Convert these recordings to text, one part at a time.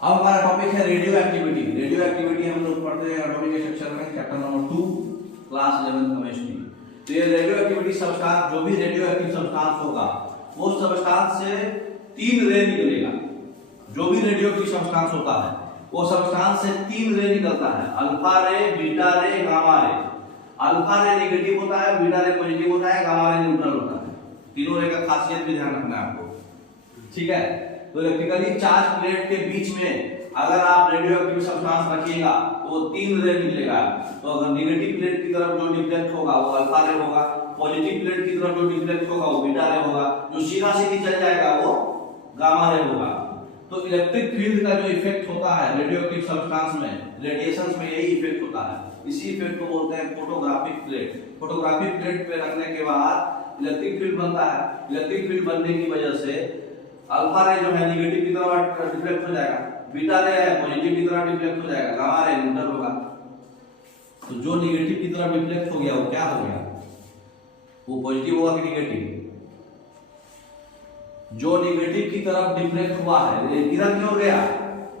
अब हमारा टॉपिक है रेडियो एक्टिविटी। रेडियो एक्टिविटी हम लोग पढ़ते हैं एटॉमिक के सेक्शन में, चैप्टर नंबर 2, क्लास 11 केमिस्ट्री। तो ये रेडियो एक्टिविटी सब्सटेंस, जो भी रेडियो एक्टिव सब्सटेंस होगा वो सब्सटेंस से 3 रे निकलेगा। जो भी रेडियो एक्टिव सब्सटेंस होता है वो सब्सटेंस से 3 रे निकलता है, अल्फा रे, बीटा रे, गामा रे। अल्फा रे नेगेटिव होता है, बीटा रे पॉजिटिव होता है, गामा रे न्यूट्रल होता है। तीनों रे का खासियत भी ध्यान रखना है आपको, ठीक है। तो इलेक्ट्रिकली चार्ज प्लेट के बीच में अगर आप रेडियो एक्टिव सब्सटेंस रखिएगा तो वो 3 रे निकलेगा। तो अगर नेगेटिव प्लेट की तरफ जो डिफ्लेक्ट होगा वो अल्फा रे होगा, पॉजिटिव प्लेट की तरफ जो डिफ्लेक्ट होगा वो बीटा रे होगा, जो सीधा सीधी चल जाएगा वो गामा रे होगा। तो इलेक्ट्रिक फील्ड का जो इफेक्ट होता है रेडियो एक्टिव सब्सटेंस में, रेडिएशंस में यही इफेक्ट होता है। इसी इफेक्ट को बोलते हैं फोटोग्राफिक प्लेट। फोटोग्राफिक प्लेट पे रखने के बाद इलेक्ट्रिक फील्ड बनता है। इलेक्ट्रिक फील्ड बनने की वजह से अल्फा रे जो है नेगेटिव की तरफ डिफ्लेक्ट हो जाएगा, बीटा रे है पॉजिटिव की तरफ डिफ्लेक्ट हो जाएगा, गामा रे न्यूट्रल होगा। तो जो नेगेटिव की तरफ डिफ्लेक्ट हो गया वो क्या हो गया, वो पॉजिटिव होगा कि नेगेटिव? जो नेगेटिव की तरफ डिफ्लेक्ट हुआ है इधर क्यों गया,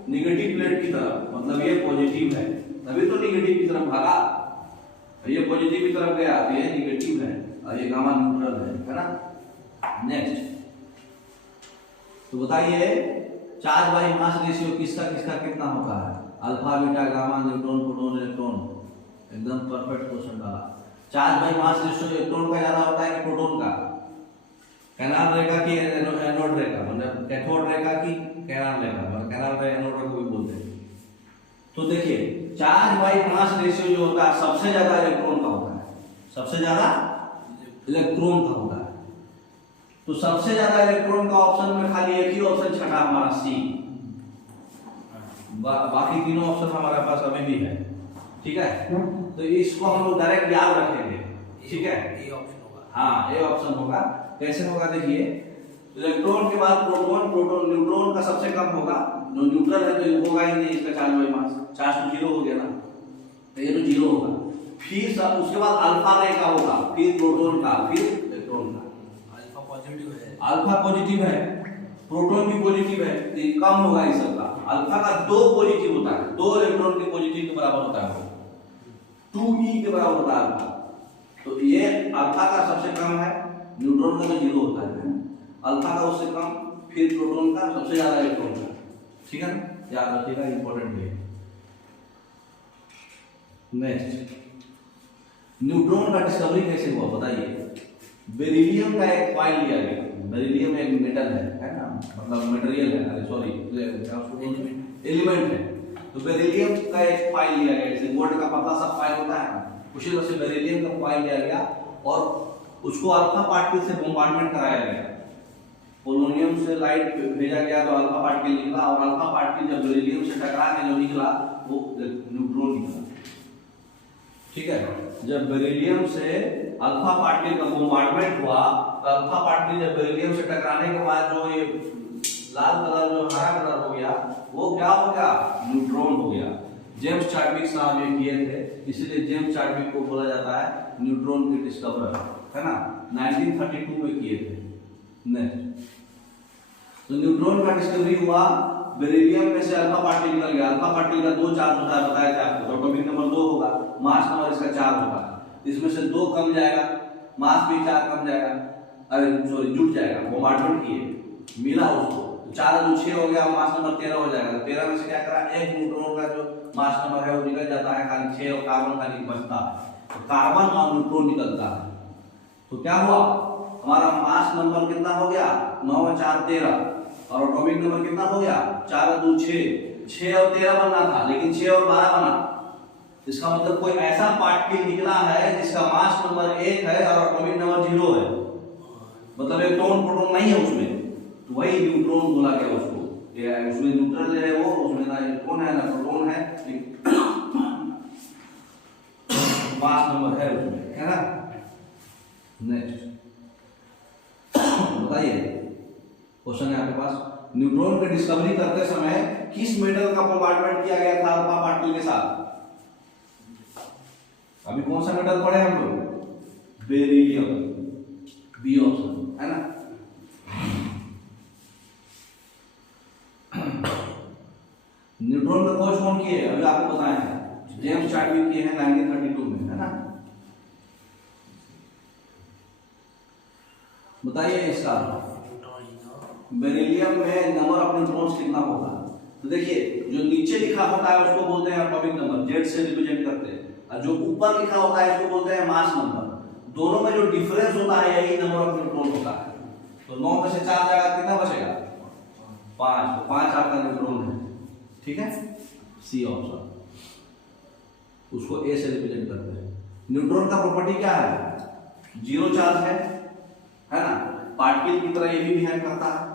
नेगेटिव प्लेट की तरफ, मतलब ये पॉजिटिव है तभी तो नेगेटिव की तरफ भागा। ये पॉजिटिव की तरफ गया तो ये नेगेटिव है और ये गामा न्यूट्रल है ना। नेक्स्ट तो बताइए चार्ज बाई मास रेशियो किसका किसका कितना होता है? Alpha, beta, gamma, neutron, proton, electron. एकदम परफेक्ट क्वेश्चन डाला। Charge by mass ratio electron का ज्यादा होता है कि प्रोटॉन का? कैनाल रेखा की एनोड रेखा, मतलब कैथोड रेखा की कैनाल रेखा, मतलब कैनाल रेखा एनोड रेखा भी बोलते हैं। तो देखिए चार्ज बाई मास रेशियो जो होता है सबसे ज्यादा इलेक्ट्रॉन का होता है, सबसे ज्यादा इलेक्ट्रॉन का होता है। तो सबसे ज्यादा इलेक्ट्रॉन का ऑप्शन में खाली एक ही ऑप्शन छटा हमारा सी, बाकी तीनों ऑप्शन हमारे पास अभी भी है, ठीक है। तो इसको हम लोग डायरेक्ट याद रखेंगे, ठीक है। ए ऑप्शन होगा, हाँ ए ऑप्शन होगा। कैसे होगा देखिए, इलेक्ट्रॉन के बाद प्रोटॉन, प्रोटॉन न्यूट्रॉन का सबसे कम होगा, जो न्यूट्रल है तो होगा ही नहीं इसका चार्ज बाई मास, चार्ज तो 0 हो गया ना, तो ये तो 0 होगा। फिर उसके बाद अल्फा रे का होगा, फिर प्रोटॉन का, फिर इलेक्ट्रॉन का। अल्फा पॉजिटिव है, प्रोटॉन भी पॉजिटिव है, तो ये कम होगा इस सबका। अल्फा का 2 पॉजिटिव होता है, 2 इलेक्ट्रॉन के पॉजिटिव के बराबर होता है, 2e के बराबर होता है अल्फा। तो ये अल्फा का सबसे कम है, न्यूट्रॉन का तो 0 होता है, अल्फा का उससे कम, फिर प्रोटॉन का, सबसे ज्यादा इलेक्ट्रॉन का, ठीक है ना, याद रखिएगा, इंपॉर्टेंट है। नेक्स्ट न्यूट्रॉन का डिस्कवरी कैसे हुआ बताइए। बेरिलियम का एक कॉइल लिया गया, बेरिलियम एक मेटल है ना, मतलब मटेरियल है, अरे सॉरी एलिमेंट है। तो बेरिलियम का एक कॉइल लिया गया, जैसे गोल्ड का पतला सा कॉइल होता है ना, उसी तरह से बेरिलियम का कॉइल लिया गया और उसको अल्फा पार्टिकल से बॉम्बार्डमेंट कराया गया। पोलोनियम से लाइट भेजा गया तो अल्फा पार्टिकल निकला, और अल्फा पार्टिकल जब बेरिलियम से टकरा के जो निकला वो न्यूट्रॉन निकला, ठीक है। जब बेरिलियम से अल्फा पार्टिकल का बॉम्बार्डमेंट हुआ तो अल्फा पार्टिकल जब बेरिलियम से टकराने के बाद जो ये लाल कलर जो हरा कलर हो गया वो क्या हो गया, न्यूट्रॉन हो गया। जेम्स चाडविक साहब ये किए थे, इसीलिए जेम्स चाडविक को बोला जाता है न्यूट्रॉन के डिस्कवरर, है ना, 1932 में किए थे। नेक्स्ट तो न्यूट्रॉन का डिस्कवरी हुआ, बेरिलियम में से अल्फा पार्टिकल निकल गया। अल्फा पार्टिकल का 2 चार्ज होता है, बताया था आपको, एटॉमिक नंबर 2 होगा, मास नंबर इसका 4 होगा। इसमें से 2 कम जाएगा, मास भी 4 कम जाएगा, अरे सॉरी जुट जाएगा, बॉम्बार्डमेंट किए, मिला उसको, 4 और 6 हो गया, मास नंबर 13 हो जाएगा। 13 में से क्या करा, एक न्यूट्रॉन का जो मास नंबर है वो निकल जाता है, खाली 6 और कार्बन खाली बचता है, तो कार्बन और न्यूट्रॉन निकलता है। तो क्या हुआ, हमारा मास नंबर कितना हो गया, 9 और 4 13, और एटॉमिक नंबर कितना हो गया, 4 और 2 6, 6 और 13 बनना था लेकिन 6 और 12 बना। इसका मतलब कोई ऐसा पार्टिकल निकला है जिसका मास नंबर 1 है और एटॉमिक नंबर 0 है, मतलब इलेक्ट्रॉन प्रोटॉन नहीं है उसमें, तो वही न्यूट्रॉन बोला गया उसको। ये उसमें न्यूट्रल है, वो उसमें ना इलेक्ट्रॉन है ना प्रोटॉन है, मास नंबर है उसमें, है ना। नेक्स्ट बताइए क्वेश्चन है आपके पास, न्यूट्रॉन की डिस्कवरी करते समय किस मेटल का बॉम्बार्डमेंट किया गया था अल्फा पार्टिकल के साथ? अभी कौन सा मेटल पढ़े हम लोग, बेरिलियम, बी ऑप्शन, है ना। न्यूट्रॉन का खोज कौन किए? अभी आपको बताया है, जेम्स चैडविक किए हैं 1932 में, है ना। बताइए इसका बेरिलियम में नंबर ऑफ न्यूट्रॉन्स कितना होगा? तो देखिए जो नीचे लिखा होता है उसको बोलते हैं एटॉमिक नंबर, जेड से रिप्रेजेंट करते हैं, और जो ऊपर लिखा होता है इसको बोलते हैं मास नंबर। दोनों में जो डिफरेंस होता है यही नंबर ऑफ न्यूट्रॉन होता है। तो 9 में से 4 जाएगा, कितना बचेगा? 5। तो 5 आपका न्यूट्रॉन है, ठीक है। सी ऑप्शन, उसको ए से रिप्रेजेंट करते हैं। न्यूट्रॉन का प्रॉपर्टी क्या है? जीरो चार्ज है ना, पार्टिकल की तरह ये भी बिहेव करता है।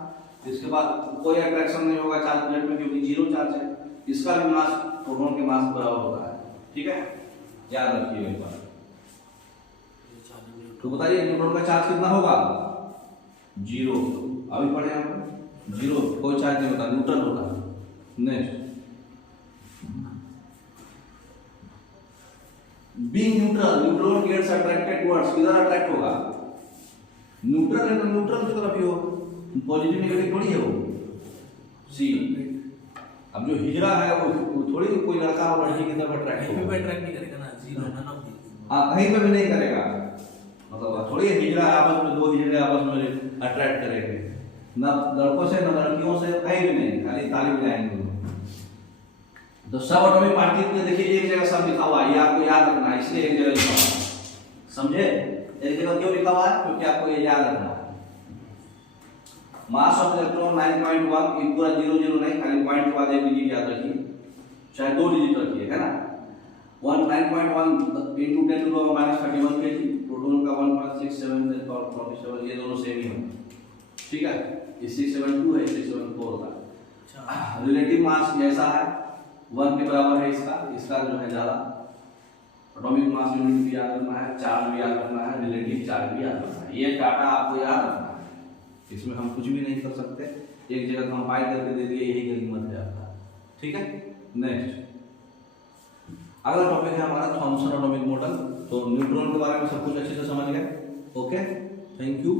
इसके बाद कोई अट्रैक्शन नहीं होगा चार्ज प्लेट में क्योंकि जीरो चार्ज है। इसका भी मास प्रोटॉन के मास बराबर होता है, ठीक है, याद रखिए एक बार। तो बताइए न्यूट्रॉन का चार्ज कितना होगा? जीरो। अभी पढ़े हम, जीरो, कोई चार्ज नहीं होता, न्यूट्रल होता है। Next, being neutral, neutron gets attracted towards, किधर अट्रैक्ट होगा? न्यूट्रल है तो न्यूट्रल की तरफ ही होगा, पॉजिटिव नेगेटिव थोड़ी है वो। सी, अब जो हिजरा है वो थोड़ी कोई लड़का और लड़की की तरफ अट्रैक्ट होगा, अट्रैक्ट नहीं करेगा ना, जीरो नन ऑफ दिस। हां, कहीं पे भी नहीं करेगा, मतलब थोड़ी हिजरा आपस में, दो हिजरे आपस में अट्रैक्ट करेंगे ना, लड़कों से ना लड़कियों से, कहीं भी नहीं, खाली ताली बजाएंगे दोनों। तो सब एटॉमिक पार्टिकल में देखिए एक जगह सब लिखा हुआ है, ये आपको याद रखना है, इसलिए एक जगह लिखा हुआ है, समझे? एक जगह क्यों लिखा हुआ है? क्योंकि आपको ये याद रखना है। मास ऑफ इलेक्ट्रॉन 9.1, ये पूरा 00 नहीं, खाली पॉइंट के बाद एक डिजिट याद रखिए, चाहे 2 डिजिट रखिए, है ना। 9.1 into 10 to the power minus 31 kg, proton का 1.67 10 power 47, ये दोनों सेम ही होंगे, ठीक है। ये 672 है, 674 होता है। रिलेटिव मास जैसा है 1 के बराबर है इसका, इसका जो है ज्यादा। एटॉमिक मास यूनिट भी याद रखना है, चार्ज भी याद रखना है, रिलेटिव चार्ज भी याद रखना है, ये डाटा आपको याद रखना है, इसमें हम कुछ भी नहीं कर सकते, एक जगह कंपाइल करके दे दिए, यही गनीमत है आपका, ठीक है। नेक्स्ट, अगला टॉपिक है हमारा थॉमसन एटॉमिक मॉडल। तो न्यूट्रॉन के बारे में सब कुछ अच्छे से समझ गए, ओके, थैंक यू।